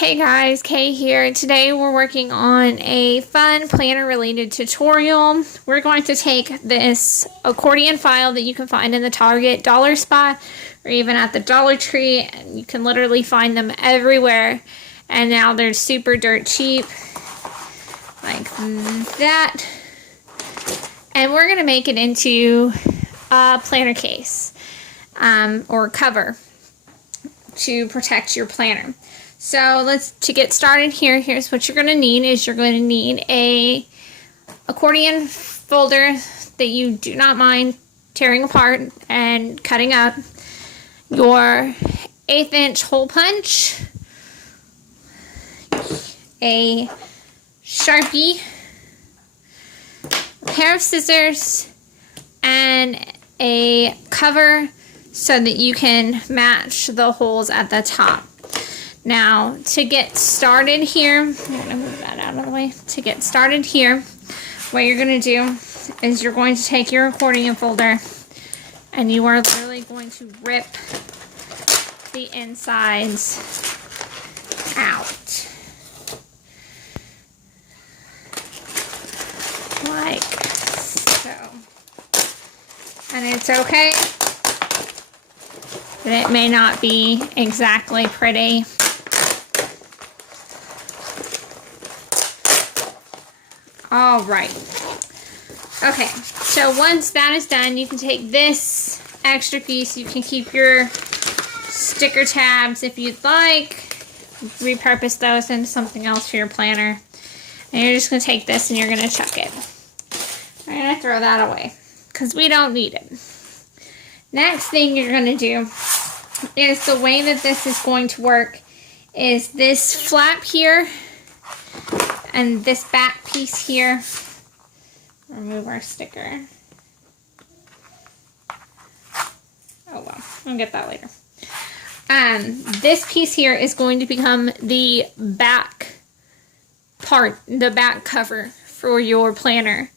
Hey guys, Kay here. Today we're working on a fun planner related tutorial. We're going to take this accordion file that you can find in the Target Dollar Spot or even at the Dollar Tree. And you can literally find them everywhere. And now they're super dirt cheap. Like that. And we're going to make it into a planner case or cover to protect your planner. So to get started here, here's what you're going to need is you're going to need a accordion folder that you do not mind tearing apart and cutting up, your 1/8 inch hole punch, a sharpie, a pair of scissors, and a cover so that you can match the holes at the top. Now, to get started here, I'm going to move that out of the way. To get started here, what you're going to do is you're going to take your accordion folder and you are literally going to rip the insides out. Like so. And it's okay that it may not be exactly pretty. All right. Okay, so once that is done, you can take this extra piece. You can keep your sticker tabs if you'd like. Repurpose those into something else for your planner. And you're just going to take this and you're going to chuck it. I'm going to throw that away because we don't need it. Next thing you're going to do is the way that this is going to work is this flap here and this back piece here. Remove our sticker. Oh well, I'll get that later. This piece here is going to become the back part, the back cover for your planner.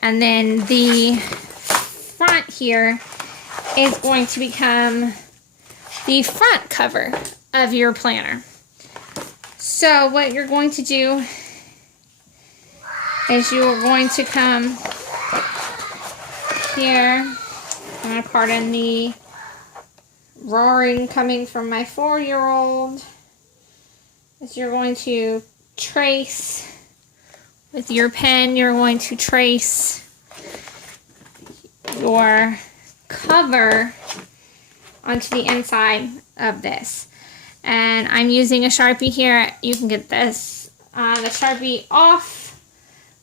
And then the front here is going to become the front cover of your planner. So what you're going to do is you are going to come here. I'm going to pardon the roaring coming from my 4-year-old. As you're going to trace with your pen, you're going to trace your cover onto the inside of this. And I'm using a Sharpie here. You can get this the Sharpie off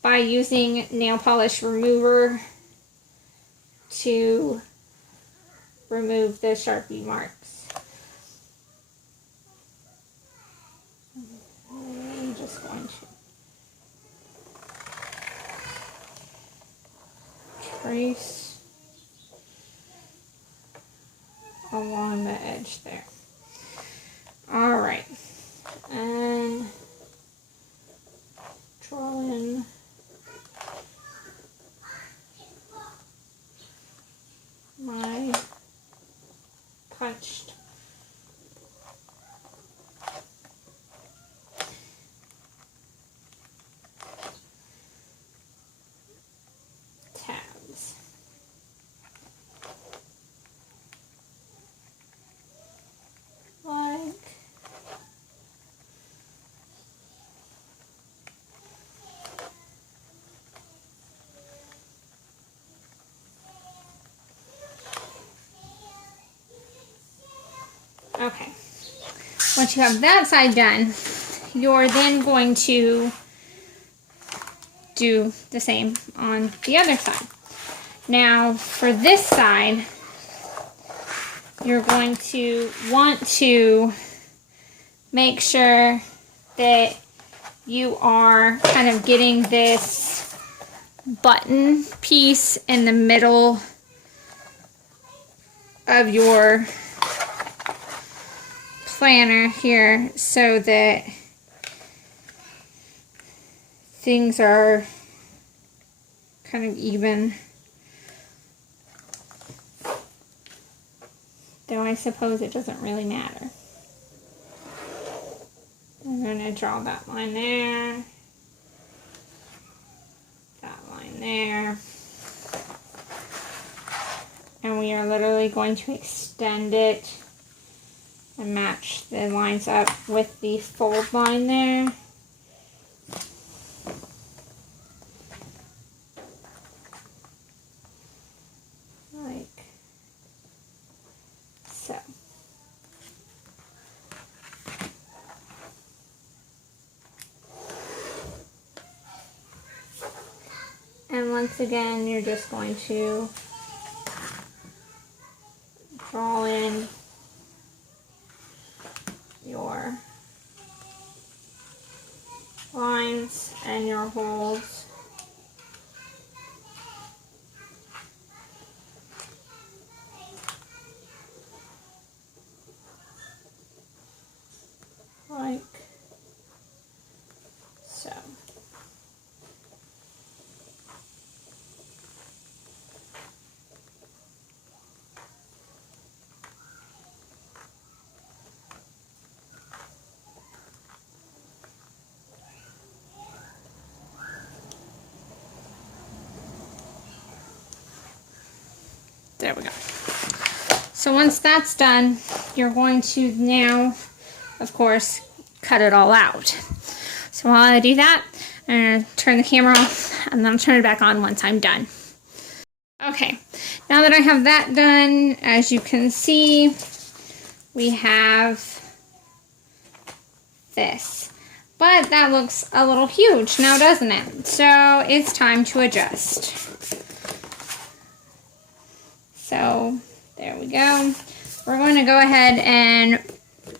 by using nail polish remover to remove the Sharpie marks. I'm just going to trace along the edge there. All right, and draw in my punched tabs. Like okay, once you have that side done, you're then going to do the same on the other side. Now, for this side, you're going to want to make sure that you are kind of getting this button piece in the middle of your planner here so that things are kind of even. Though I suppose it doesn't really matter. going to draw that line there, that line there, and we are literally going to extend it and match the lines up with the fold line there. Like so. And once again, you're just going to draw in your lines and your holes. Like so. There we go. So once that's done, you're going to now, of course, cut it all out. So while I do that, I'm going to turn the camera off and then I'll turn it back on once I'm done. Okay, now that I have that done, as you can see, we have this. But that looks a little huge now, doesn't it? So it's time to adjust. So there we go. We're going to go ahead and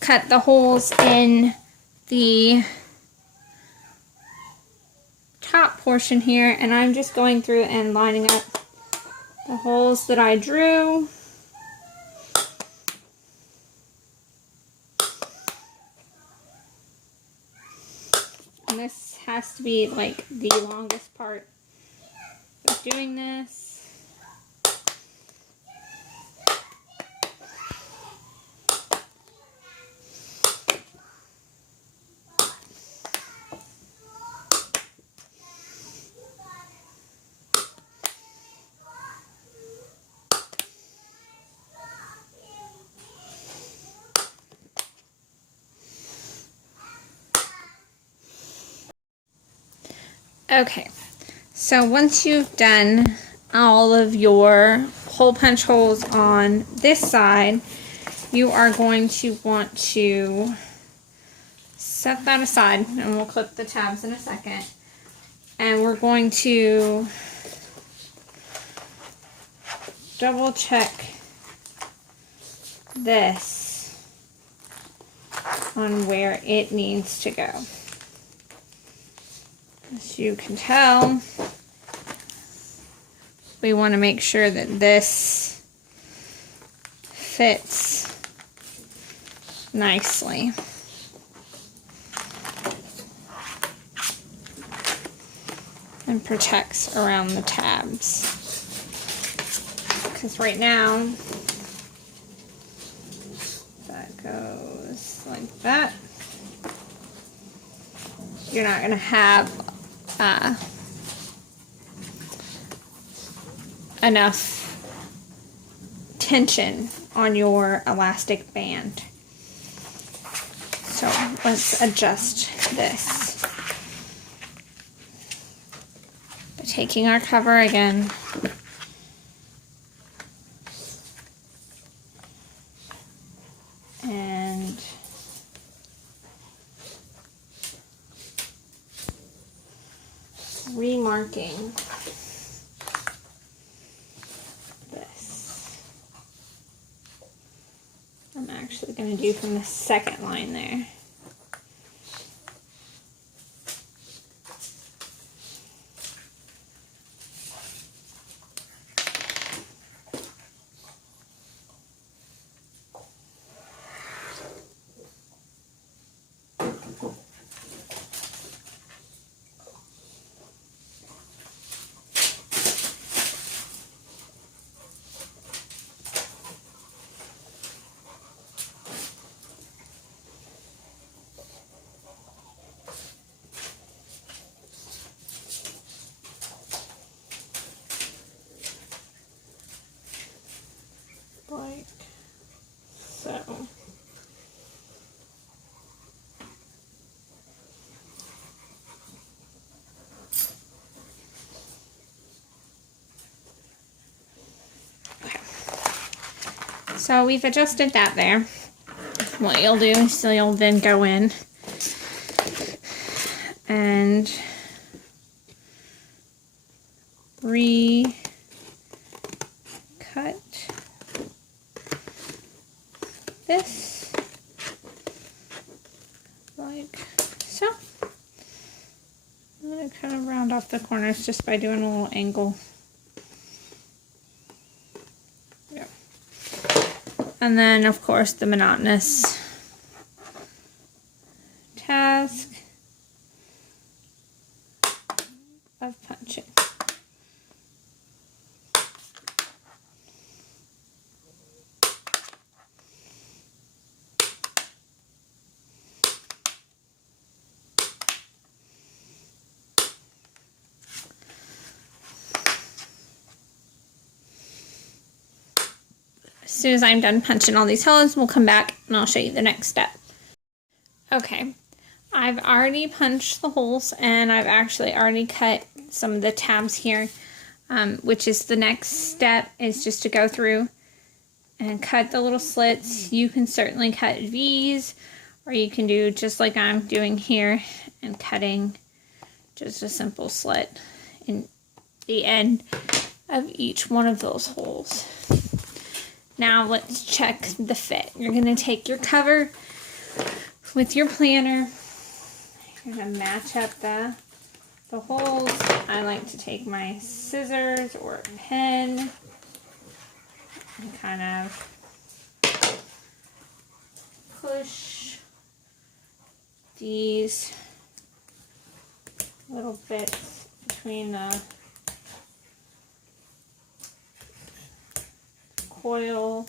cut the holes in the top portion here, and I'm just going through and lining up the holes that I drew. And this has to be like the longest part of doing this. Okay, so once you've done all of your hole punch holes on this side, you are going to want to set that aside, and we'll clip the tabs in a second. And we're going to double check this on where it needs to go. As you can tell, we want to make sure that this fits nicely. And protects around the tabs. Because right now, that goes like that. You're not going to have enough tension on your elastic band. So let's adjust this by taking our cover again and remarking this. I'm actually going to do from the second line there. So we've adjusted that there. What you'll do is you'll then go in and recut this like so. I'm going to kind of round off the corners just by doing a little angle. Yeah. And then, of course, the monotonous task of punching. As soon as I'm done punching all these holes, we'll come back and I'll show you the next step. Okay, I've already punched the holes and I've actually already cut some of the tabs here, which is the next step, is just to go through and cut the little slits. You can certainly cut V's, or you can do just like I'm doing here and cutting just a simple slit in the end of each one of those holes. Now let's check the fit. You're going to take your cover with your planner. You're going to match up the holes. I like to take my scissors or a pen and kind of push these little bits between the coil.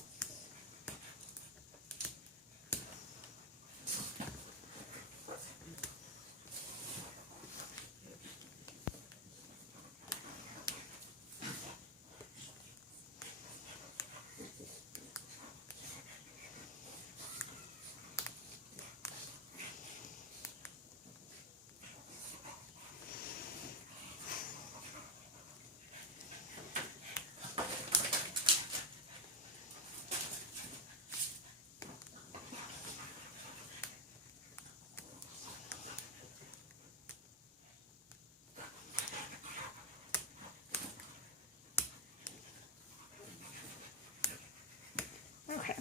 Okay,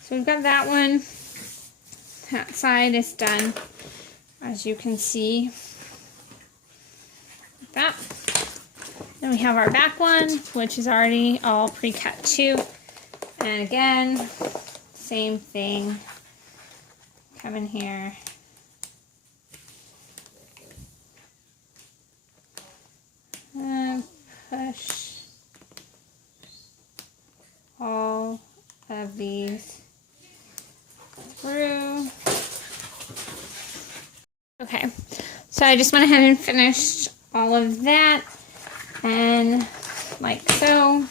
so we've got that one. That side is done, as you can see. Like that. Then we have our back one, which is already all pre-cut too. And again, same thing. Come in here. And push all of these through. Okay, so I just went ahead and finished all of that, and like so,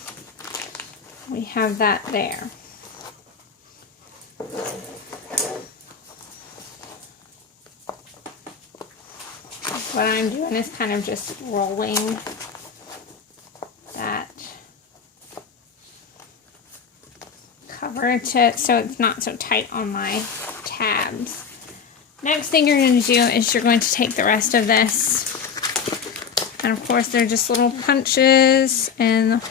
we have that there. What I'm doing is kind of just rolling that cover to so it's not so tight on my tabs. Next thing you're going to do is you're going to take the rest of this, and of course they're just little punches and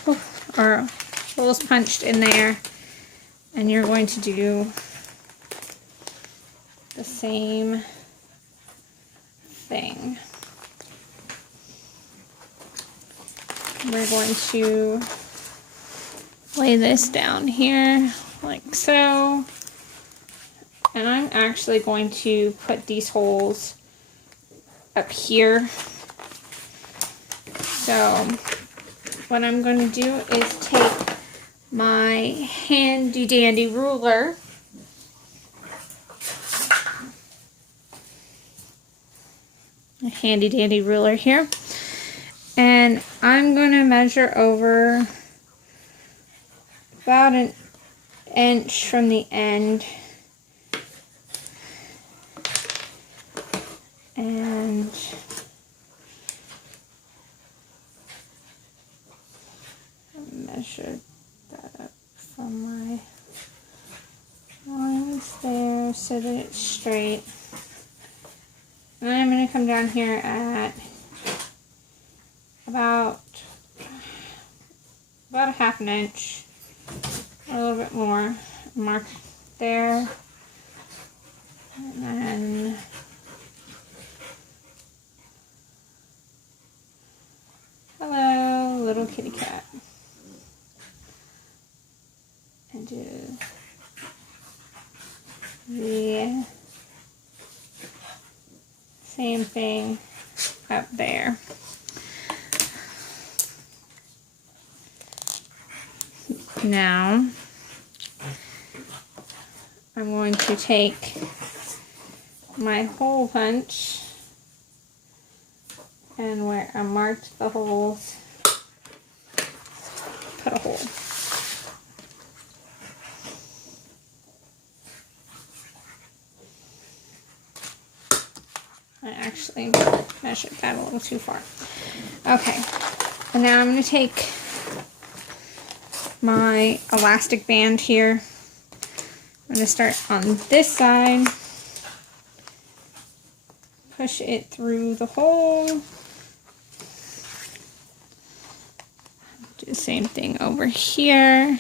or holes punched in there, and you're going to do the same thing. We're going to lay this down here like so, and I'm actually going to put these holes up here. So what I'm going to do is take my handy dandy ruler here, and I'm going to measure over about an inch from the end, and measure that up from my lines there so that it's straight. And then I'm going to come down here at about a half an inch, or a little bit more. Mark there, and then hello, little kitty cat, and do the same thing up there. Now I'm going to take my hole punch, and where I marked the holes, put a hole. I actually measured that a little too far. Okay, and now I'm going to take my elastic band here. I'm going to start on this side, push it through the hole, do the same thing over here,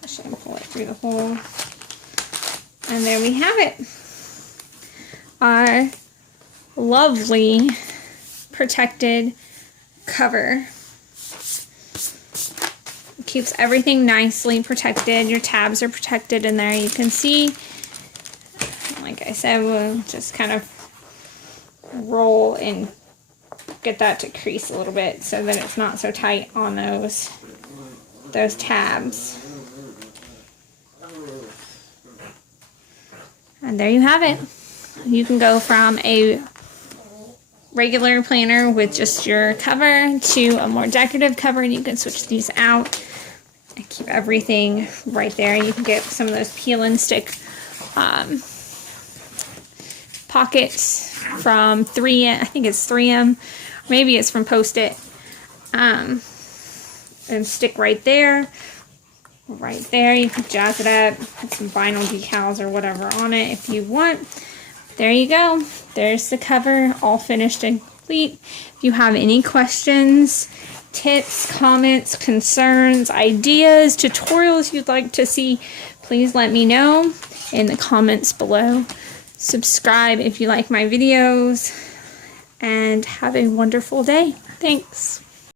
push it and pull it through the hole, and there we have it. Our lovely protected cover. Keeps everything nicely protected. Your tabs are protected in there. You can see, like I said, we'll just kind of roll and get that to crease a little bit so that it's not so tight on those tabs. And there you have it. You can go from a regular planner with just your cover to a more decorative cover, and you can switch these out and keep everything right there. You can get some of those peel and stick pockets from 3M, I think it's 3M, maybe it's from Post-it, and stick right there. You can jazz it up, put some vinyl decals or whatever on it if you want. There you go. There's the cover, all finished and complete. If you have any questions, tips, comments, concerns, ideas, tutorials you'd like to see, please let me know in the comments below. Subscribe if you like my videos, and have a wonderful day. Thanks.